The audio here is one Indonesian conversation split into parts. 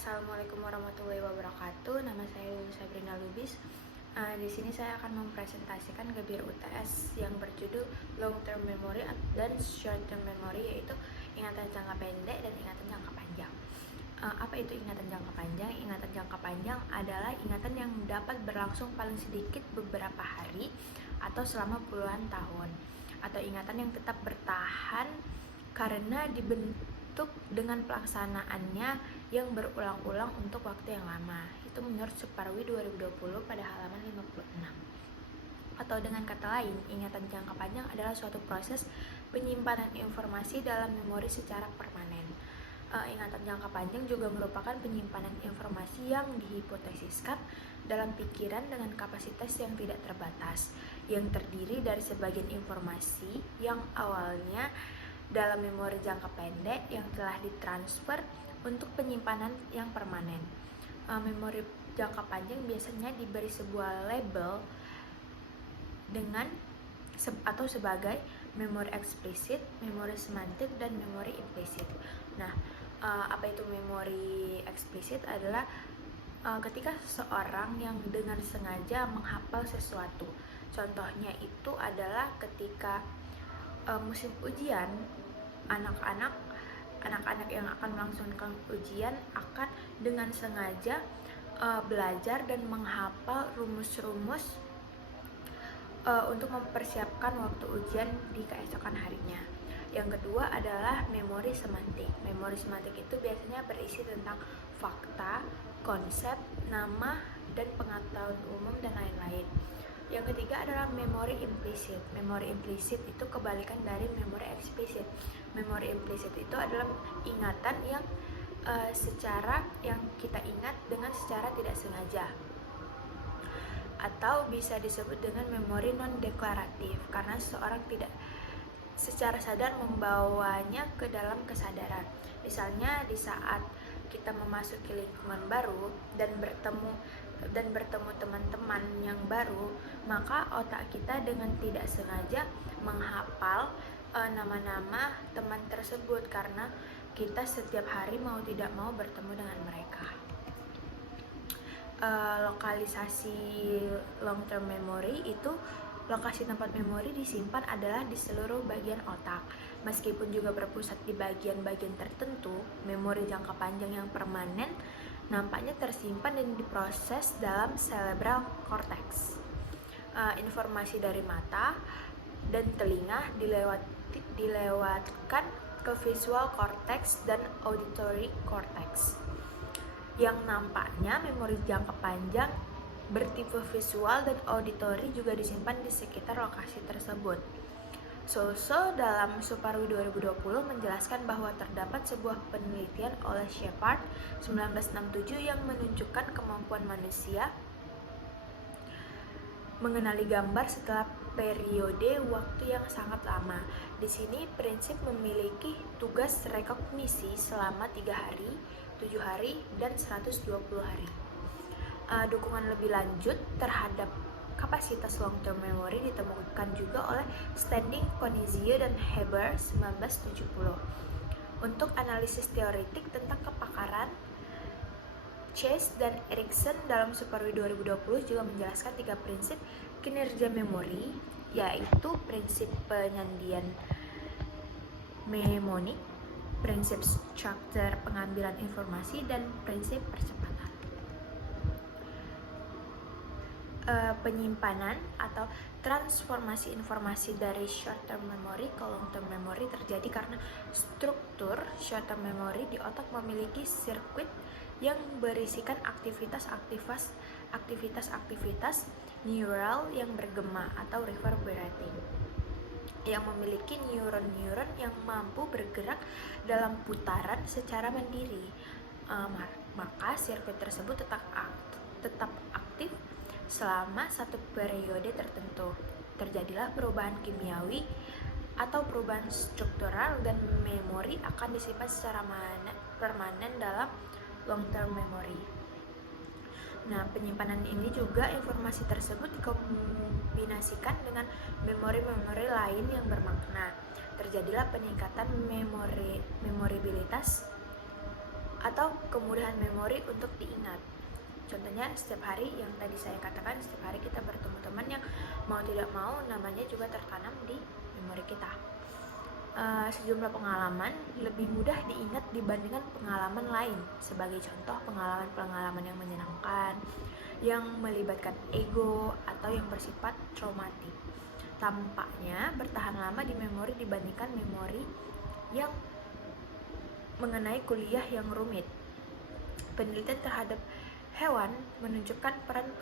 Assalamualaikum warahmatullahi wabarakatuh. Nama saya Sabrina Lubis. Di sini saya akan mempresentasikan Gebir UTS yang berjudul Long Term Memory dan Short Term Memory, yaitu ingatan jangka pendek dan ingatan jangka panjang. Apa itu ingatan jangka panjang? Ingatan jangka panjang adalah ingatan yang dapat berlangsung paling sedikit beberapa hari atau selama puluhan tahun, atau ingatan yang tetap bertahan karena dibentuk dengan pelaksanaannya yang berulang-ulang untuk waktu yang lama. Itu menurut Suparwi 2020 pada halaman 56. Atau dengan kata lain, ingatan jangka panjang adalah suatu proses penyimpanan informasi dalam memori secara permanen. Ingatan jangka panjang juga merupakan penyimpanan informasi yang dihipotesiskan dalam pikiran dengan kapasitas yang tidak terbatas, yang terdiri dari sebagian informasi yang awalnya dalam memori jangka pendek yang telah ditransfer untuk penyimpanan yang permanen. Memori jangka panjang biasanya diberi sebuah label dengan atau sebagai memori eksplisit, memori semantik, dan memori implisit. Nah, apa itu memori eksplisit? Adalah ketika seseorang yang dengan sengaja menghafal sesuatu. Contohnya itu adalah ketika musim ujian, anak-anak yang akan melangsungkan ujian akan dengan sengaja belajar dan menghafal rumus-rumus untuk mempersiapkan waktu ujian di keesokan harinya. Yang kedua adalah memori semantik. Memori semantik itu biasanya berisi tentang fakta, konsep, nama, dan pengetahuan umum, dan lain-lain. Yang ketiga adalah memori implisit. Memori implisit itu kebalikan dari memori eksplisit. Memori implisit itu adalah ingatan yang yang kita ingat dengan secara tidak sengaja, atau bisa disebut dengan memori non-deklaratif karena seseorang tidak secara sadar membawanya ke dalam kesadaran. Misalnya di saat kita memasuki lingkungan baru dan bertemu teman-teman yang baru, maka otak kita dengan tidak sengaja menghafal nama-nama teman tersebut karena kita setiap hari mau tidak mau bertemu dengan mereka. Lokalisasi long term memory itu lokasi tempat memori disimpan adalah di seluruh bagian otak. Meskipun juga berpusat di bagian-bagian tertentu, memori jangka panjang yang permanen nampaknya tersimpan dan diproses dalam cerebral cortex. Informasi dari mata dan telinga dilewatkan ke visual cortex dan auditory cortex. Yang nampaknya memori jangka panjang bertipe visual dan auditory juga disimpan di sekitar lokasi tersebut. Sousa dalam Suparwi 2020 menjelaskan bahwa terdapat sebuah penelitian oleh Shepard 1967 yang menunjukkan kemampuan manusia mengenali gambar setelah periode waktu yang sangat lama. Di sini prinsip memiliki tugas rekognisi selama 3 hari, 7 hari, dan 120 hari. Dukungan lebih lanjut terhadap kapasitas long-term memory ditemukan juga oleh Standing, Conizio, dan Haber 1970. Untuk analisis teoretik tentang kepakaran, Chase dan Erikson dalam Suparwi 2020 juga menjelaskan 3 prinsip kinerja memori, yaitu prinsip penyandian mnemonik, prinsip struktur pengambilan informasi, dan prinsip percepatan. Penyimpanan atau transformasi informasi dari short term memory ke long term memory terjadi karena struktur short term memory di otak memiliki sirkuit yang berisikan aktivitas neural yang bergema atau reverberating, yang memiliki neuron-neuron yang mampu bergerak dalam putaran secara mandiri. Maka sirkuit tersebut tetap aktif selama satu periode tertentu. Terjadilah perubahan kimiawi atau perubahan struktural, dan memori akan disimpan secara permanen dalam long term memory. Nah, penyimpanan ini juga informasi tersebut dikombinasikan dengan memori-memori lain yang bermakna. Terjadilah peningkatan memoribilitas atau kemudahan memori untuk diingat. Contohnya setiap hari yang tadi saya katakan, setiap hari kita bertemu teman yang mau tidak mau namanya juga tertanam di memori kita. Sejumlah pengalaman lebih mudah diingat dibandingkan pengalaman lain. Sebagai contoh, pengalaman-pengalaman yang menyenangkan, yang melibatkan ego, atau yang bersifat traumatik. Tampaknya bertahan lama di memori dibandingkan memori yang mengenai kuliah yang rumit. Penelitian terhadap hewan menunjukkan peran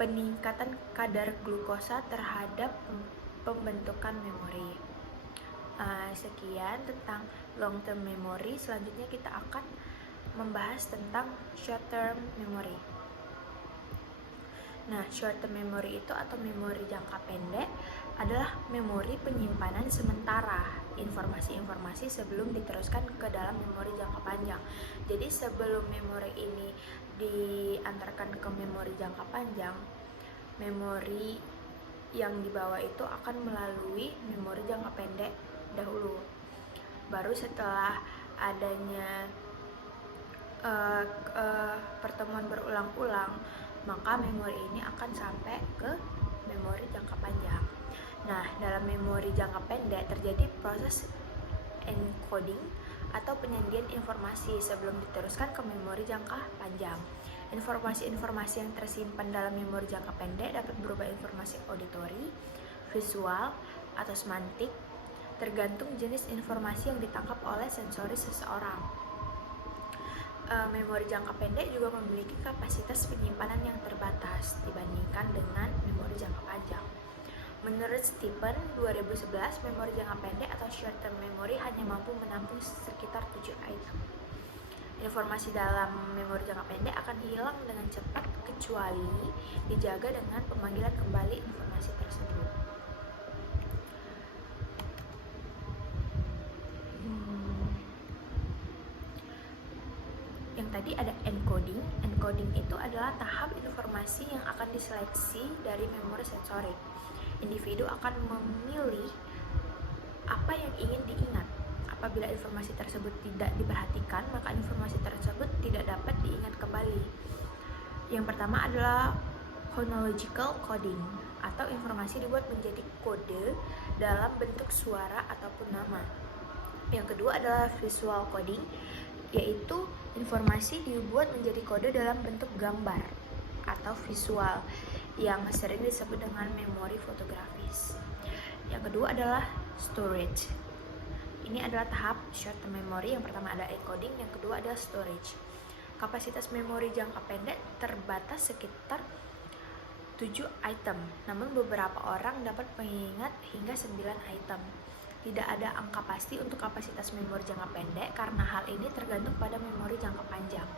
peningkatan kadar glukosa terhadap pembentukan memori. Sekian tentang long term memory. Selanjutnya kita akan membahas tentang short term memory. Nah, short term memory itu atau memori jangka pendek adalah memori penyimpanan sementara informasi-informasi sebelum diteruskan ke dalam memori jangka panjang. Jadi sebelum memori ini diantarkan ke memori jangka panjang, memori yang dibawa itu akan melalui memori jangka pendek dahulu. Baru setelah adanya pertemuan berulang-ulang, maka memori ini akan sampai ke memori jangka panjang. Nah, dalam memori jangka pendek terjadi proses encoding atau penyandian informasi sebelum diteruskan ke memori jangka panjang. Informasi-informasi yang tersimpan dalam memori jangka pendek dapat berupa informasi auditori, visual, atau semantik, tergantung jenis informasi yang ditangkap oleh sensoris seseorang. Memori jangka pendek juga memiliki kapasitas penyimpanan yang terbatas dibandingkan dengan memori jangka panjang. Menurut Stephen 2011, memori jangka pendek atau short term memory hanya mampu menampung sekitar 7 item. Informasi dalam memori jangka pendek akan hilang dengan cepat kecuali dijaga dengan pemanggilan kembali informasi tersebut. Yang tadi ada encoding. Encoding itu adalah tahap informasi yang akan diseleksi dari memori sensorik. Individu akan memilih apa yang ingin diingat. Apabila informasi tersebut tidak diperhatikan, maka informasi tersebut tidak dapat diingat kembali. Yang pertama adalah phonological coding, atau informasi dibuat menjadi kode dalam bentuk suara ataupun nama. Yang kedua adalah visual coding, yaitu informasi dibuat menjadi kode dalam bentuk gambar atau visual yang sering disebut dengan memori fotografis. Yang kedua adalah storage. Ini adalah tahap short term memory. Yang pertama ada encoding, yang kedua adalah storage. Kapasitas memori jangka pendek terbatas sekitar 7 item, namun beberapa orang dapat mengingat hingga 9 item. Tidak ada angka pasti untuk kapasitas memori jangka pendek karena hal ini tergantung pada memori jangka panjang.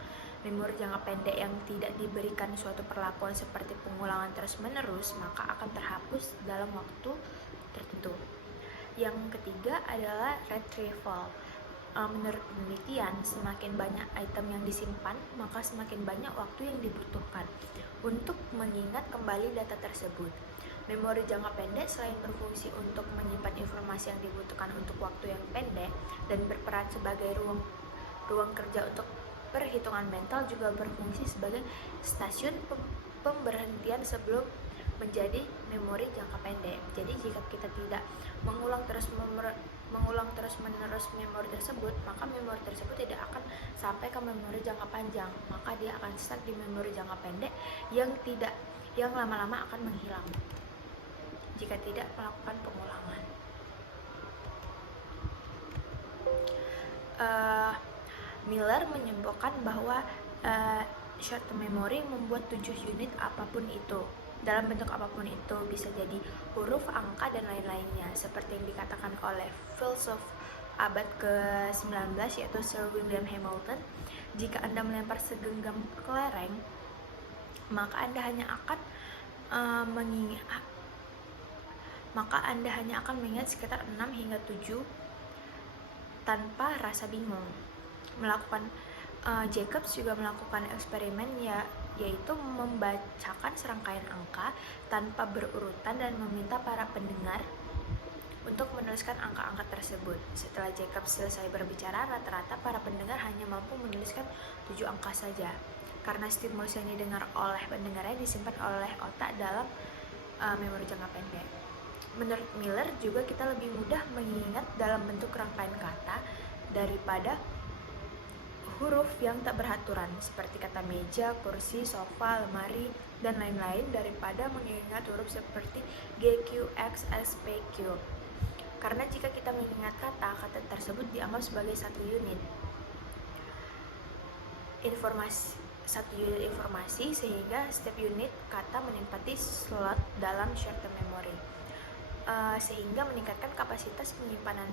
Memori jangka pendek yang tidak diberikan suatu perlakuan seperti pengulangan terus-menerus maka akan terhapus dalam waktu tertentu. Yang ketiga adalah retrieval. Menurut penelitian, semakin banyak item yang disimpan, maka semakin banyak waktu yang dibutuhkan untuk mengingat kembali data tersebut. Memori jangka pendek selain berfungsi untuk menyimpan informasi yang dibutuhkan untuk waktu yang pendek dan berperan sebagai ruang kerja untuk perhitungan mental, juga berfungsi sebagai stasiun pemberhentian sebelum menjadi memori jangka pendek. Jadi jika kita tidak mengulang terus-menerus memori tersebut, maka memori tersebut tidak akan sampai ke memori jangka panjang, maka dia akan stuck di memori jangka pendek yang lama-lama akan menghilang jika tidak melakukan pengulangan. Miller menyebutkan bahwa short term memory membuat 7 unit apapun itu, dalam bentuk apapun itu, bisa jadi huruf, angka, dan lain-lainnya, seperti yang dikatakan oleh filsuf abad ke-19 yaitu Sir William Hamilton. Jika Anda melempar segenggam kelereng, maka Anda hanya akan mengingat sekitar 6 hingga 7 tanpa rasa bingung. Jacobs juga melakukan eksperimen yaitu membacakan serangkaian angka tanpa berurutan dan meminta para pendengar untuk menuliskan angka-angka tersebut. Setelah Jacob selesai berbicara, rata-rata para pendengar hanya mampu menuliskan 7 angka saja, karena stimulus yang didengar oleh pendengarnya disimpan oleh otak dalam memori jangka pendek. Menurut Miller juga kita lebih mudah mengingat dalam bentuk rangkaian kata daripada huruf yang tak beraturan seperti kata meja, kursi, sofa, lemari, dan lain-lain daripada mengingat huruf seperti G, Q, X, S, P, Q. Karena jika kita mengingat kata tersebut dianggap sebagai satu unit informasi sehingga setiap unit kata menempati slot dalam short-term memory, sehingga meningkatkan kapasitas penyimpanan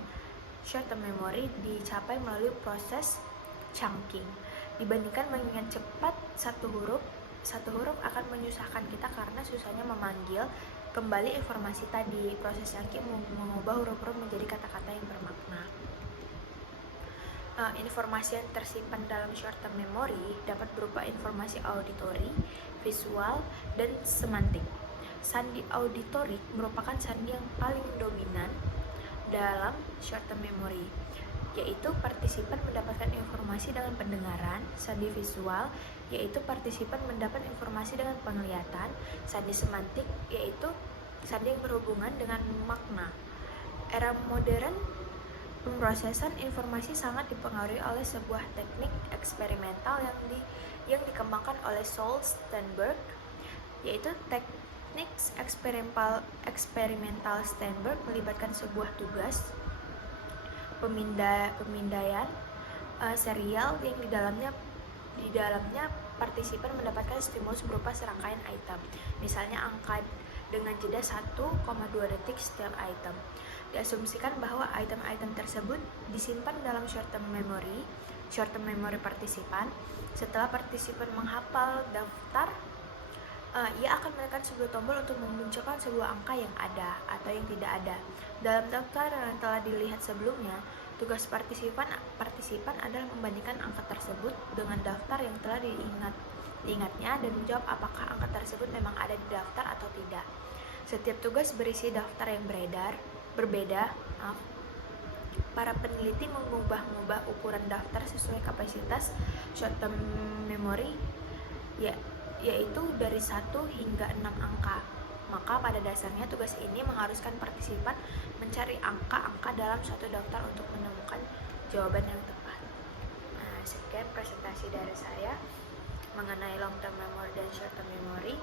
short-term memory dicapai melalui proses chunking. Dibandingkan mengingat cepat satu huruf akan menyusahkan kita karena susahnya memanggil kembali informasi tadi. Proses chunking mengubah huruf-huruf menjadi kata-kata yang bermakna. Informasi yang tersimpan dalam short-term memory dapat berupa informasi auditori, visual, dan semantik. Sandi auditori merupakan sandi yang paling dominan dalam short-term memory, yaitu partisipan mendapatkan informasi dengan pendengaran. Sandi visual yaitu partisipan mendapat informasi dengan penglihatan. Sandi semantik yaitu sandi yang berhubungan dengan makna. Era modern, pemrosesan informasi sangat dipengaruhi oleh sebuah teknik eksperimental yang dikembangkan oleh Saul Sternberg, yaitu teknik eksperimental Sternberg melibatkan sebuah tugas pemindaian serial yang di dalamnya partisipan mendapatkan stimulus berupa serangkaian item, misalnya angka dengan jeda 1,2 detik setiap item. Diasumsikan bahwa item-item tersebut disimpan dalam short-term memory partisipan. Setelah partisipan menghafal daftar, ia akan menekan sebuah tombol untuk memunculkan sebuah angka yang ada atau yang tidak ada dalam daftar yang telah dilihat sebelumnya. Tugas partisipan adalah membandingkan angka tersebut dengan daftar yang telah diingatnya dan menjawab apakah angka tersebut memang ada di daftar atau tidak. Setiap tugas berisi daftar yang berbeda. Para peneliti mengubah ukuran daftar sesuai kapasitas short-term memory, yaitu dari 1 hingga 6 angka. Maka pada dasarnya tugas ini mengharuskan partisipan mencari angka-angka dalam suatu daftar untuk menemukan jawaban yang tepat. Nah, sekian presentasi dari saya mengenai long term memory dan short term memory.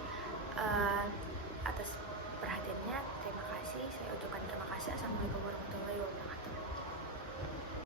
Atas perhatiannya, terima kasih. Saya ucapkan terima kasih. Assalamualaikum warahmatullahi wabarakatuh.